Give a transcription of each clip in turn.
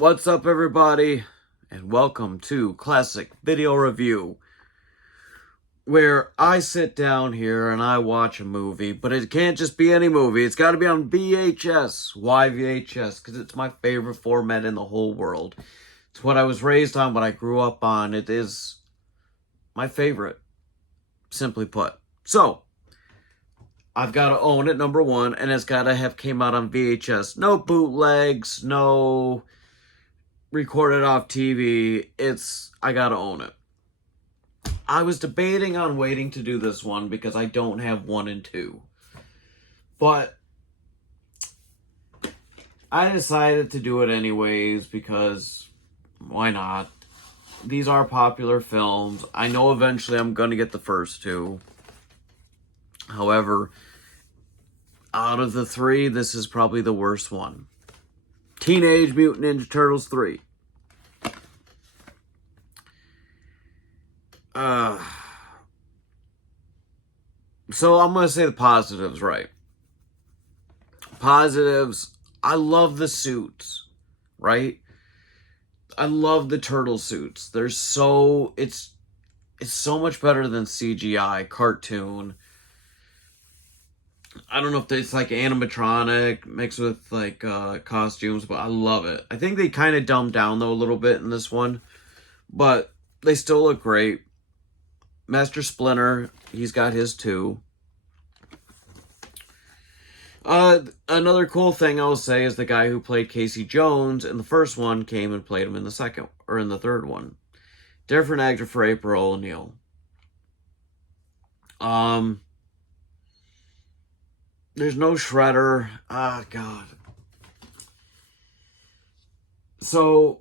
What's up, everybody, and welcome to Classic Video Review, where I sit down here and I watch a movie, but it can't just be any movie. It's got to be on VHS. Why VHS? Because it's my favorite format in the whole world. It's what I was raised on, what I grew up on. It is my favorite, simply put. So, I've got to own it, number one, and it's got to have came out on VHS. No bootlegs, no recorded off TV. I gotta own it. I was debating on waiting to do this one because I don't have 1 and 2. But I decided to do it anyways because why not? These are popular films. I know eventually I'm gonna get the first 2. However, out of the 3, this is probably the worst one. Teenage Mutant Ninja Turtles 3. So I'm going to say the positives, right? Positives, I love the suits, right? I love the turtle suits. It's so much better than CGI, cartoon. I don't know if it's like animatronic mixed with like costumes, but I love it. I think they kind of dumbed down though a little bit in this one, but they still look great. Master Splinter, he's got his too. Another cool thing I'll say is the guy who played Casey Jones in the first one came and played him in the second or in the third one. Different actor for April O'Neil. There's no Shredder. God. So,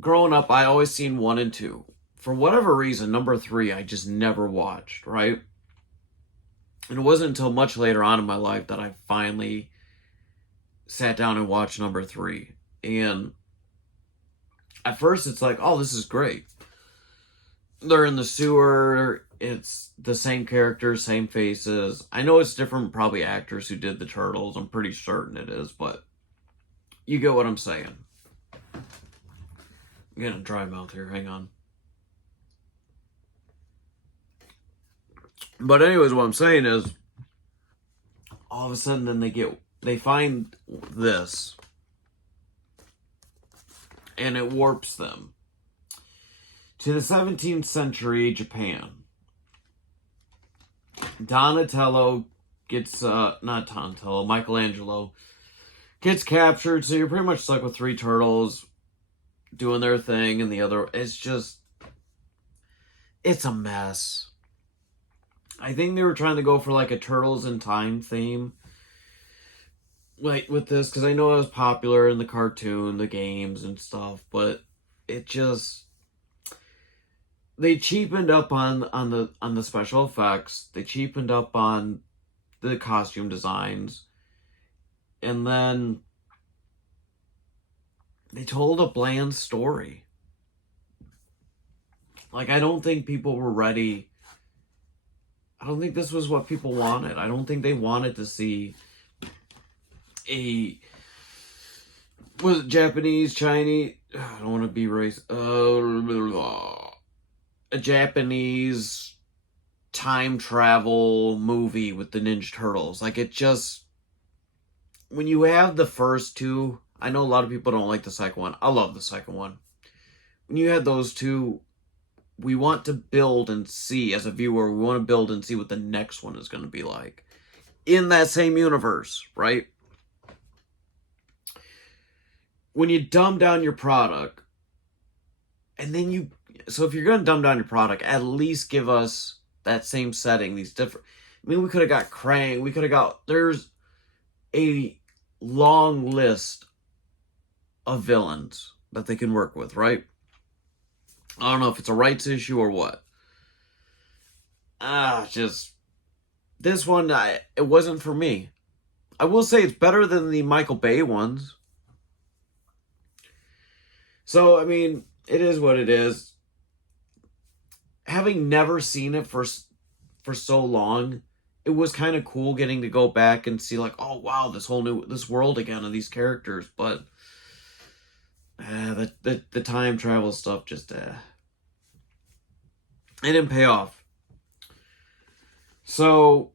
growing up, I always seen 1 and 2. For whatever reason, number 3, I just never watched, right? And it wasn't until much later on in my life that I finally sat down and watched number 3. And at first, it's like, oh, this is great. They're in the sewer. It's the same characters, same faces. I know it's different, probably actors who did the Turtles. I'm pretty certain it is, but you get what I'm saying. I'm getting a dry mouth here. Hang on. But anyways, what I'm saying is, all of a sudden, then they find this, and it warps them to the 17th century Japan. Donatello gets, not Donatello, Michelangelo gets captured, so you're pretty much stuck with 3 turtles doing their thing, and the other, it's a mess. I think they were trying to go for like a Turtles in Time theme, like with this, because I know it was popular in the cartoon, the games and stuff, but it just, they cheapened up on the special effects. They cheapened up on the costume designs, and then they told a bland story. Like, I don't think people were ready. I don't think this was what people wanted. I don't think they wanted to see was it Japanese, Chinese? I don't want to be racist. A Japanese time travel movie with the Ninja Turtles. Like, it just, when you have the first 2, I know a lot of people don't like the second one. I love the second one. When you had those 2, we want to build and see, as a viewer, we want to build and see what the next one is going to be like in that same universe, right? When you dumb down your product, and then so if you're going to dumb down your product, at least give us that same setting, these different, I mean, we could have got Krang, there's a long list of villains that they can work with, right? I don't know if it's a rights issue or what. This one, it wasn't for me. I will say it's better than the Michael Bay ones. So, I mean, it is what it is. Having never seen it for so long, it was kind of cool getting to go back and see like, oh wow, this world again of these characters, but the time travel stuff just it didn't pay off. So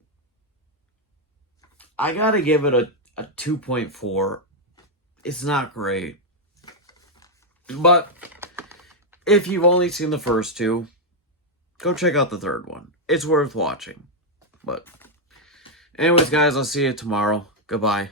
I gotta give it a 2.4. It's not great. But if you've only seen the first two, go check out the third one. It's worth watching. But anyways, guys, I'll see you tomorrow. Goodbye.